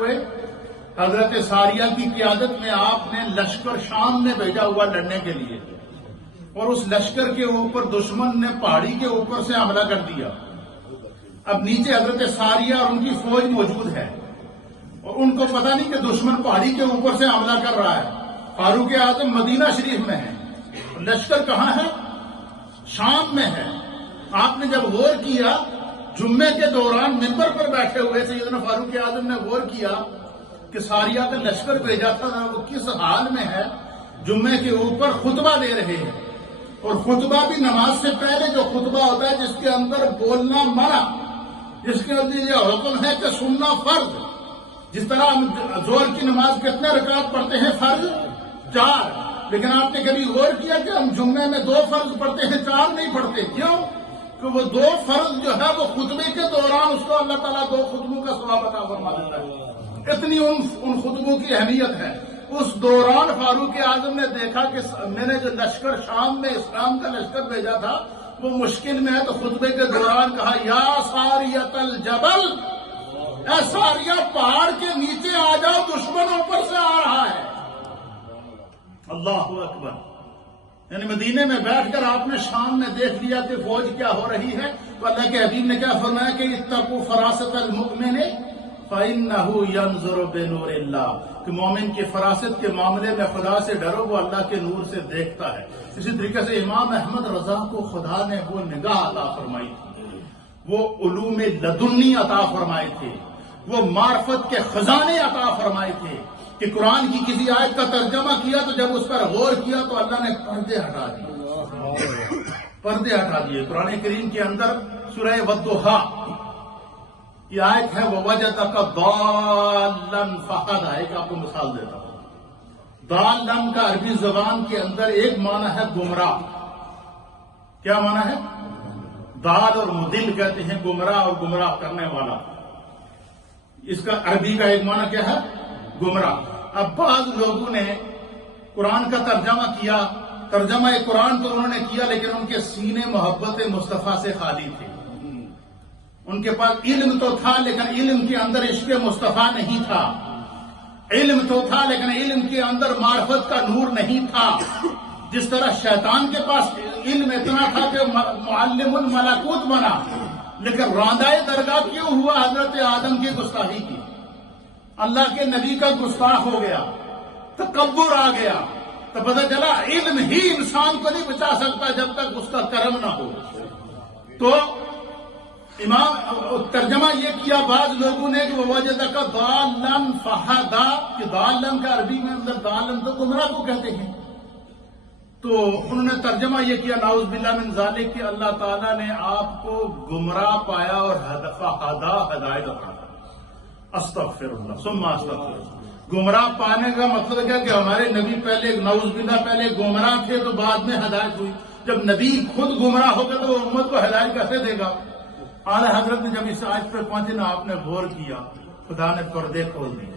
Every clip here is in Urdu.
ہوئے حضرت ساریہ کی قیادت میں آپ نے لشکر شام میں بھیجا ہوا لڑنے کے لیے، اور اس لشکر کے اوپر دشمن نے پہاڑی کے اوپر سے حملہ کر دیا۔ اب نیچے حضرت ساریہ اور ان کی فوج موجود ہے، اور ان کو پتہ نہیں کہ دشمن پہاڑی کے اوپر سے حملہ کر رہا ہے۔ فاروق اعظم مدینہ شریف میں ہے، لشکر کہاں ہے؟ شام میں ہے۔ آپ نے جب غور کیا، جمعے کے دوران منبر پر بیٹھے ہوئے سیدنا فاروق اعظم نے غور کیا کہ ساریہ کا لشکر بھیجا تھا، وہ کس حال میں ہے۔ جمعے کے اوپر خطبہ دے رہے ہیں، اور خطبہ بھی نماز سے پہلے جو خطبہ ہوتا ہے جس کے اندر بولنا منع، جس کے اندر یہ حکم ہے کہ سننا فرض۔ جس طرح ہم زور کی نماز کتنے رکعت پڑھتے ہیں؟ فرض 4، لیکن آپ نے کبھی غور کیا کہ ہم جمعے میں 2 فرض پڑھتے ہیں، 4 نہیں پڑھتے؟ کیوں؟ کہ وہ 2 فرض جو ہے وہ خطبے کے دوران اس کو اللہ تعالیٰ 2 خطبوں کا ثواب عطا فرما دیتا ہے۔ اتنی ان خطبوں کی اہمیت ہے۔ اس دوران فاروق اعظم نے دیکھا کہ میں نے جو لشکر شام میں اسلام کا لشکر بھیجا تھا وہ مشکل میں ہے، تو خطبے کے دوران کہا یا ساریۃ الجبل، اے ساریہ پہاڑ کے نیچے آ جاؤ، دشمن اوپر سے آ رہا ہے۔ اللہ اکبر۔ یعنی مدینے میں بیٹھ کر آپ نے شام میں دیکھ لیا کہ فوج کیا ہو رہی ہے، تو اللہ کے حبیب نے کیا فرمایا کہ اتقوا فراست المؤمن فإنه ينظر بنور اللہ، کہ مومن کی فراست کے معاملے میں خدا سے ڈرو، وہ اللہ کے نور سے دیکھتا ہے۔ اسی طریقے سے امام احمد رضا کو خدا نے وہ نگاہ عطا فرمائی تھی، وہ علوم لدنی عطا فرمائے تھے، وہ معرفت کے خزانے عطا فرمائے تھے کہ قرآن کی کسی آیت کا ترجمہ کیا تو جب اس پر غور کیا تو اللہ نے پردے ہٹا دیے، پردے ہٹا دیے۔ قرآن کریم کے اندر سورہ والضحیٰ یہ آیت ہے وَوَجَدَكَ ضَالًّا فَهَدَىٰ، ایک آپ کو مثال دیتا ہوں۔ ضالًّا کا عربی زبان کے اندر ایک معنی ہے گمراہ۔ کیا معنی ہے؟ ضال اور مضل کہتے ہیں گمراہ اور گمراہ کرنے والا۔ اس کا عربی کا ایک معنی کیا ہے؟ گمراہ۔ اب بعض لوگوں نے قرآن کا ترجمہ کیا، ترجمہ قرآن تو انہوں نے کیا لیکن ان کے سینے محبت مصطفیٰ سے خالی تھے۔ ان کے پاس علم تو تھا لیکن علم کے اندر عشق مصطفیٰ نہیں تھا، علم تو تھا لیکن علم کے اندر معرفت کا نور نہیں تھا۔ جس طرح شیطان کے پاس علم اتنا تھا کہ معلم الملکوت بنا، لیکن راندائے درگاہ کیوں ہوا؟ حضرت آدم کی گستاخی کی، اللہ کے نبی کا گستاخ ہو گیا، تکبر آ گیا، تو پتہ چلا علم ہی انسان کو نہیں بچا سکتا جب تک اس کا کرم نہ ہو۔ تو امام ترجمہ یہ کیا بعض لوگوں نے کہ وَوَجَدَكَ ضَالًّا فَهَدَىٰ، کہ ضالًا کا عربی میں اندر ضالًا تو گمراہ کو کہتے ہیں، تو انہوں نے ترجمہ یہ کیا نعوذ باللہ من ذالک کہ اللہ تعالیٰ نے آپ کو گمراہ پایا اور فَهَدَىٰ ہدایت عطا۔ استغفر اللہ ثم استغفر اللہ۔ گمراہ پانے کا مطلب کیا کہ ہمارے نبی پہلے نعوذ باللہ پہلے گمراہ تھے تو بعد میں ہدایت ہوئی۔ جب نبی خود گمراہ ہوگا تو وہ امت کو ہدایت کیسے دے گا؟ اعلی حضرت نے جب اس آیت پر پہنچے نا، آپ نے غور کیا، خدا نے پردے کھول دیے۔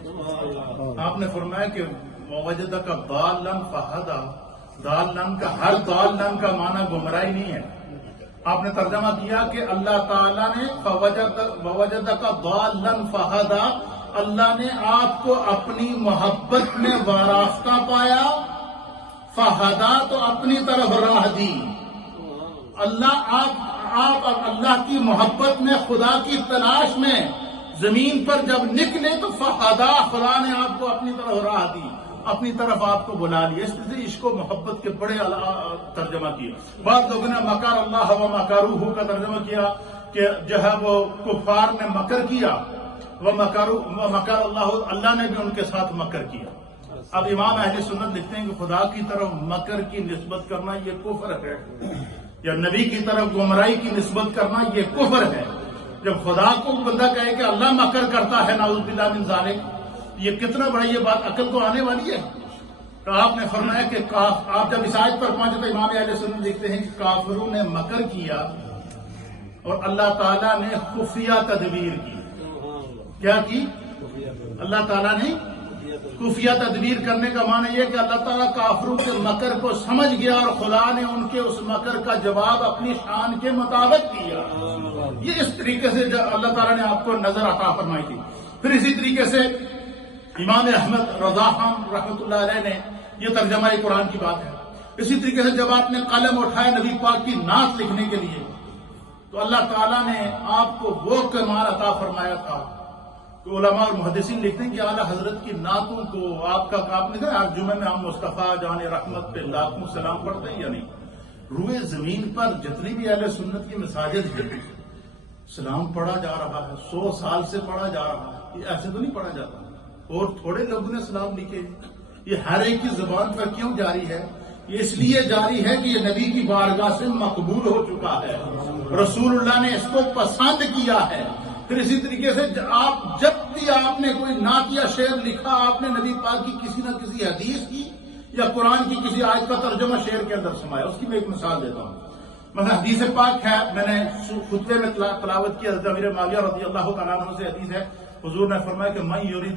آپ نے فرمایا کہ وَوَجَدَكَ ضَالًّا فَهَدَىٰ، ضالًا کا ہر ضالًا کا معنی گمراہی نہیں ہے۔ آپ نے ترجمہ کیا کہ اللہ تعالیٰ نے وَوَجَدَكَ ضَالًّا فَهَدَىٰ، اللہ نے آپ کو اپنی محبت میں وارفتہ پایا، فَهَدَىٰ تو اپنی طرف راہ دی۔ آپ اللہ کی محبت میں، خدا کی تلاش میں زمین پر جب نکلے تو فَهَدَىٰ، خدا نے آپ کو اپنی طرف راہ دی، اپنی طرف آپ کو بلا لیا۔ اس طرح عشق و محبت کے بڑے ترجمہ کیے۔ بعض لوگوں نے مکر اللہ و مکروہ کا ترجمہ کیا کہ جو ہے وہ کفار نے مکر کیا، مکر اللہ نے بھی ان کے ساتھ مکر کیا۔ اب امام اہل سنت لکھتے ہیں کہ خدا کی طرف مکر کی نسبت کرنا یہ کفر ہے، یا نبی کی طرف گمراہی کی نسبت کرنا یہ کفر ہے۔ جب خدا کو بندہ کہے کہ اللہ مکر کرتا ہے نعوذ باللہ من ذالک، یہ کتنا بڑا، یہ بات عقل کو آنے والی ہے؟ تو آپ نے فرمایا کہ آپ جب اس آیت پر پہنچے تو امام اہل سنت لکھتے ہیں کہ کافروں نے مکر کیا اور اللہ تعالیٰ نے خفیہ تدبیر کی۔ کیا کی؟ اللہ تعالیٰ نے خفیہ تدبیر کرنے کا معنی یہ کہ اللہ تعالیٰ کافروں کے مکر کو سمجھ گیا اور خدا نے ان کے اس مکر کا جواب اپنی شان کے مطابق دیا۔ یہ اس طریقے سے اللہ تعالیٰ نے آپ کو نظر عطا فرمائی تھی۔ پھر اسی طریقے سے امام احمد رضا خان رحمۃ اللہ علیہ نے یہ ترجمہ قرآن کی بات ہے. اسی طریقے سے جب آپ نے قلم اٹھایا نبی پاک کی نعت لکھنے کے لیے تو اللہ تعالیٰ نے آپ کو وہ کمال عطا فرمایا تھا کہ علماء اور محدثین لکھتے ہیں کہ اعلیٰ حضرت کی نعتوں کو آپ کا آپ نے کہا ہر جمعے میں ہم مصطفیٰ جان رحمت پہ لاکھوں سلام پڑھتے ہیں یا نہیں. روئے زمین پر جتنی بھی اہل سنت کی مساجد ہیں سلام پڑھا جا رہا ہے, 100 سال سے پڑھا جا رہا ہے. یہ ایسے تو نہیں پڑھا جاتا اور تھوڑے لوگوں نے سلام لکھے. یہ ہر ایک کی زبان پر کیوں جاری ہے؟ یہ اس لیے جاری ہے کہ یہ نبی کی بارگاہ سے مقبول ہو چکا ہے, رسول اللہ نے اس کو پسند کیا ہے. پھر اسی طریقے سے آپ جب بھی آپ نے کوئی نعت یا شعر لکھا, آپ نے نبی پاک کی کسی نہ کسی حدیث کی یا قرآن کی کسی آیت کا ترجمہ شعر کے اندر سمایا. اس کی میں ایک مثال دیتا ہوں. مثلا حدیث پاک ہے, میں نے خطبے میں تلاوت کی, حضرت امیر معاویہ رضی اللہ تعالیٰ عنہ سے حدیث ہے, حضور نے فرمایا کہ میں یرید